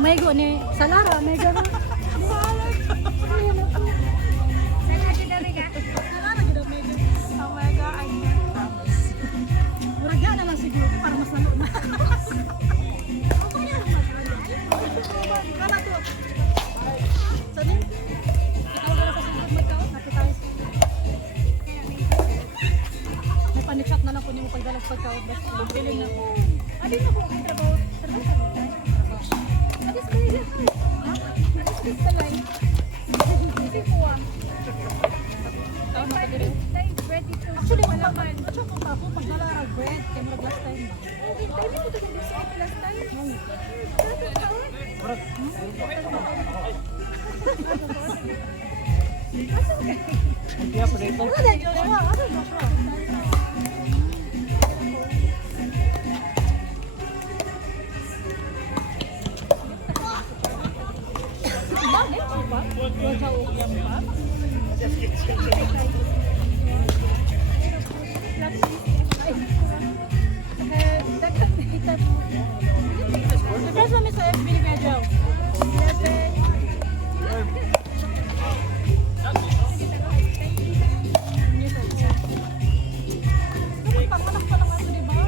Umaigo ni Salara, may gano'n. Oh my God. Muragya na lang siguro para mas lalo na. Kala to. Saan yun? Ikaw na sa sunod magkaon. Kapit tayo sa may panik-shot na lang po niyo mo pagdalag pagkaon. Basta bilin na po. Ano na po ang trabaho? Trabaho sa mga tayo? Alis ba yun? Ha? Alis sa line? Hindi po ah. Ikaw na pagdalag. Actually, kung ako, pag nalarag bread, kaya marag last time ba? Okay, tayo na po ito nandun sa akin last time. Tapos taon? Asa ka? Kaya pa dito. Ano na yun? Ano na siya? Bakit? Wala o yan ba? Dagdag na kita po. Surprise namin sa FB ni Medyo. Panganak pa lang ano, di ba?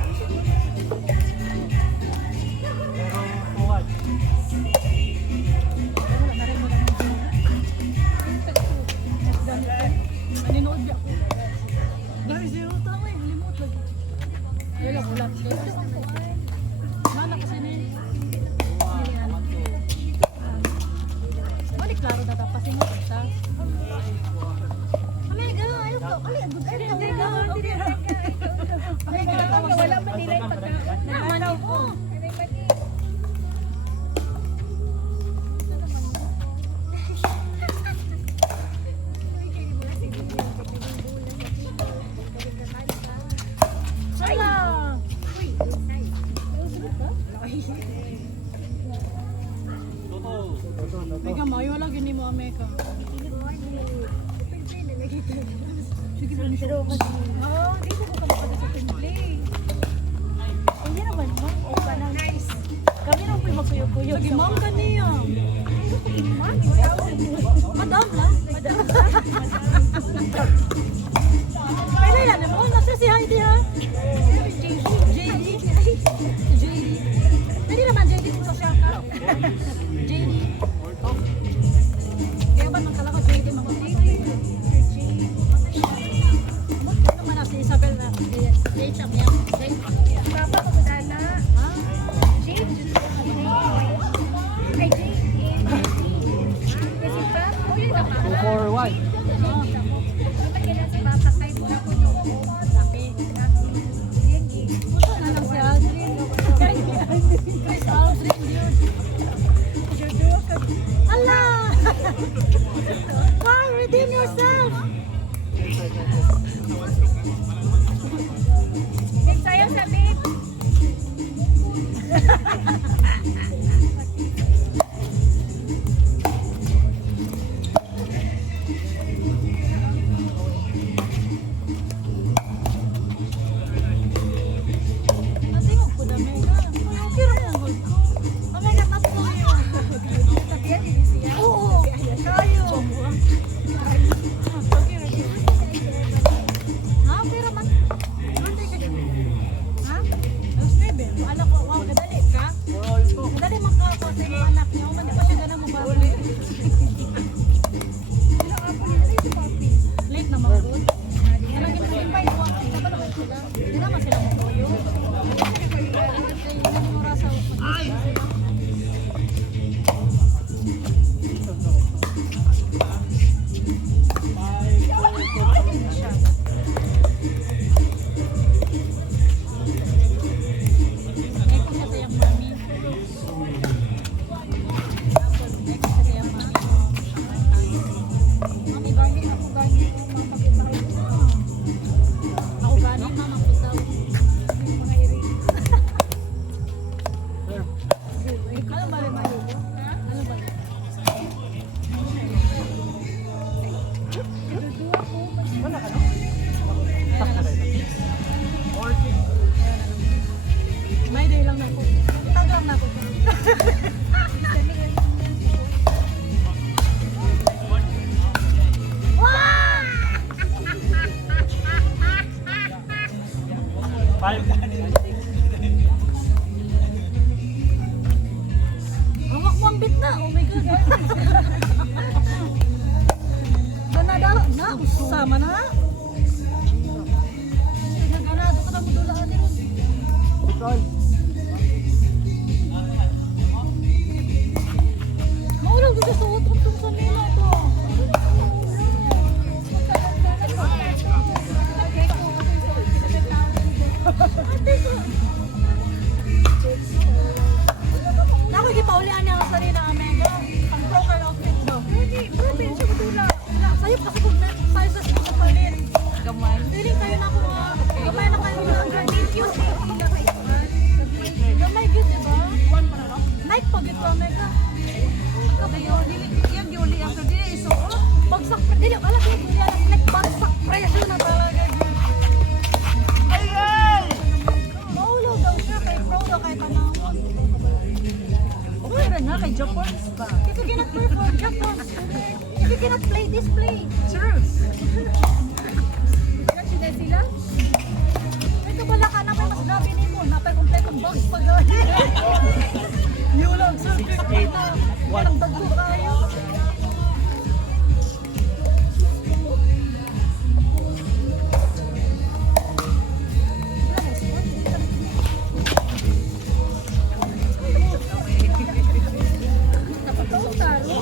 Naninood niya ako. Dahil zero tama eh, halimut lagi. Ayun lang, ulat. Mana kasi na yun. Balik klaro na tapos yung isa. Amiga, ayaw ko. Ay, good ka rin. Wala man nila yung pagka. Nagmanaw po. Hala! Mega, mayo lang yun ni mo, Ameka. Sige ba niya? Oo, dito ko kami pala sa temple. Hindi naman mo. O ka na. Nice. Kami nang po'y magkuyo-kuyo. Sige, ma'am ka niya. Madam lang. Madam. Kaya yan, oh, nasa si Heidi ha? JD? JD? Hindi naman JD kung sa siya ka. JD. Kaya ba nang kalaka JD mga Ito man na si Isabel na J-chap niya. Papa ko dana. Ah, Jade. Ay, Jade. Kasi pa, o yun na pa. 241. Magkailan si Papa kay muna ko no. laki. Sige. Puto na lang si Aldrin. Chris Aldrin yun. Allah! Wow, redeem yourself! Big sayo sa big. Natingog ko na, Mega. Okay lang ang gold ko. Oh, Mega, tatlo yun. Yan, hindi siya. Oo, kayo. Ha, pero man. Mantay ka din. Ha? Alas 9. Anak ko, wow, kadali ka? Kadali makakuha sa iyong anak niyo. Hindi pa siya ganang mababali. Late na mga good. Talagang nalimpay ko. Dapat naman sila. Hindi naman sila matuyo. Hindi mo rasa. Ay! Next siya sa iyang mami. Tapos next siya sa iyang mami. Mami, gani ako gani. Mapakita ko. Ako gani, mama ko daw. Feeling kayo na ako ha. Kamay na kayo na. Thank you. Gamay good, diba? Night pa dito, Mega. Yung Yuli after this, so Bagsak pa. Dili, wala kayo. Like, bagsak presyo na talaga. Maulaw daw siya. Kay pro daw kay tanawon. okay rin nga kay Japons pa. If you cannot perform, Japan. If you cannot play, display. True. Kaya sila? Ito wala ka na may mas grabe nito. Napay kompletong box pa gawin. New lang, sir. 6'8". Ang bago kayo. Napatawag taro.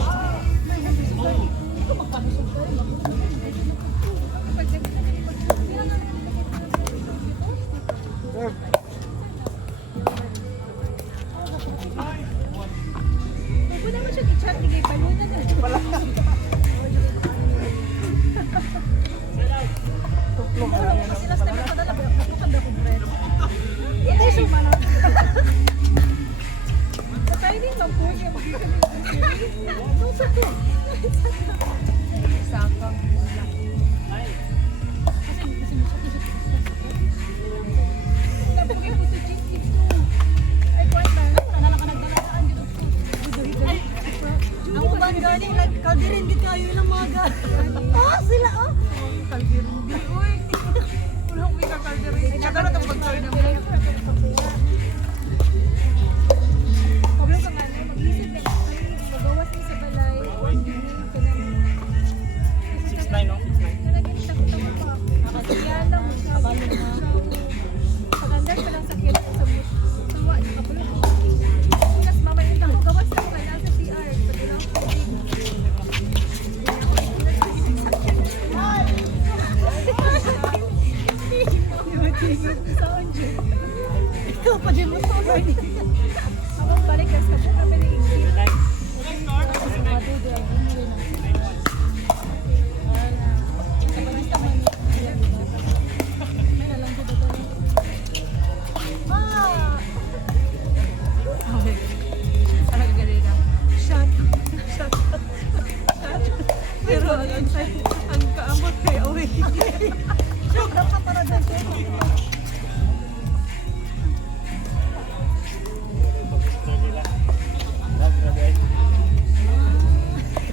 Huwag mo naman siya i-chat, bigay palunan na. Kasi last time ako dala, natukad ako bread. Hindi siya man. Sa timing lang po siya Nusok ko. Sakang. Kasi masakit siya. Napagay po sa chicken ko. Ay, point ba? Wala na lang ka nagdalagaan dito. Ang uban galing, like, kaldirin din kayo ilang mga galing. Ah, sila oh. Kaldirindi. Uy, wala akong may kakaldirindi. Tsaka na itong pag-join namin. Pablo ka nga, no? Mag-isip na magawas niya sa balay. Hindi ka na. 6'9", no? 6'9". Nalagyan niya takot-takot pa. Kaya lang, sabi niya. Pag-andar pa lang sa kilo sa sawa, kapalo. Tapos mamaya na ako, gawas na ako nasa CR. Pwede lang ako. Ikaw pa din mo sa ulo. Habang balik lang sa buka, pwede i-isip. Ah! Ano ka ganina? Shot. Shot. Pero ang kaamot kay away. Sobra ka para dyan.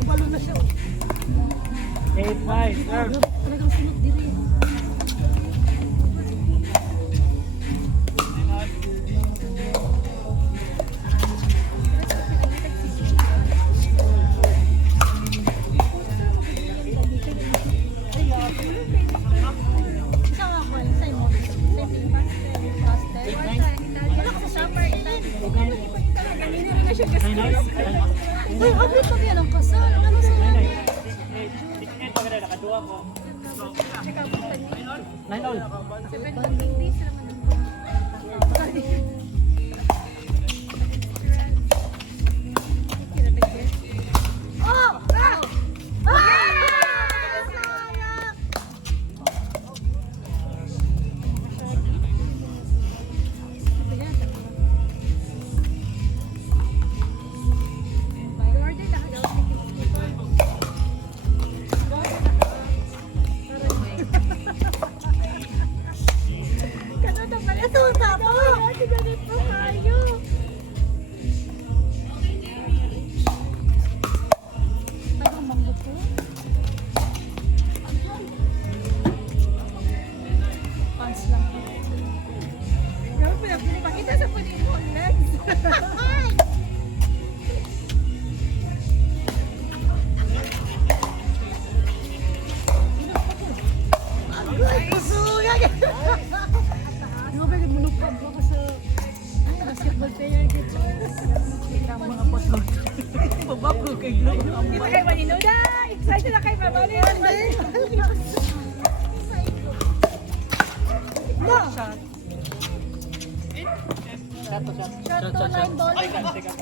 Balo na siya. 8'5", sir. Talagang sunod diri. Isa nga ko, isa mo. Wala ka sa shopper. Kanina rin na siya kasi. Uy, update pa yan ang kasal. Ano sa mga? 6'8", pag nakaduwa ko. 9 all. 17 days naman. Oh! Ah! Order na daw. Kanada pala. Ito, tapo! Ate, ganit pa tayo. Tagang manggo ko. Pants lang. Grabe pa na pinipakita sa punin mo ang legs. Ay, kusuga! Di ba ba nagmunupag ako sa basketball player dito? Ang mga pasok. Babago kay Glow. Di ba kayo maninuda? Excited na kayo mabali. No! Shot. Shot to shot. Shot to $9. Second, second.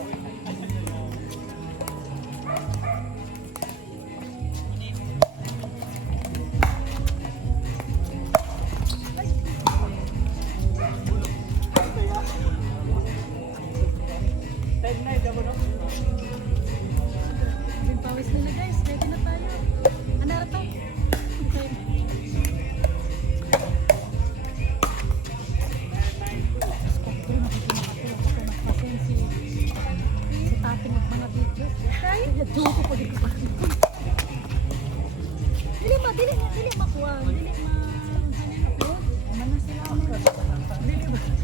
dili makuha, dili ma upload. Mana sila. Dili ba?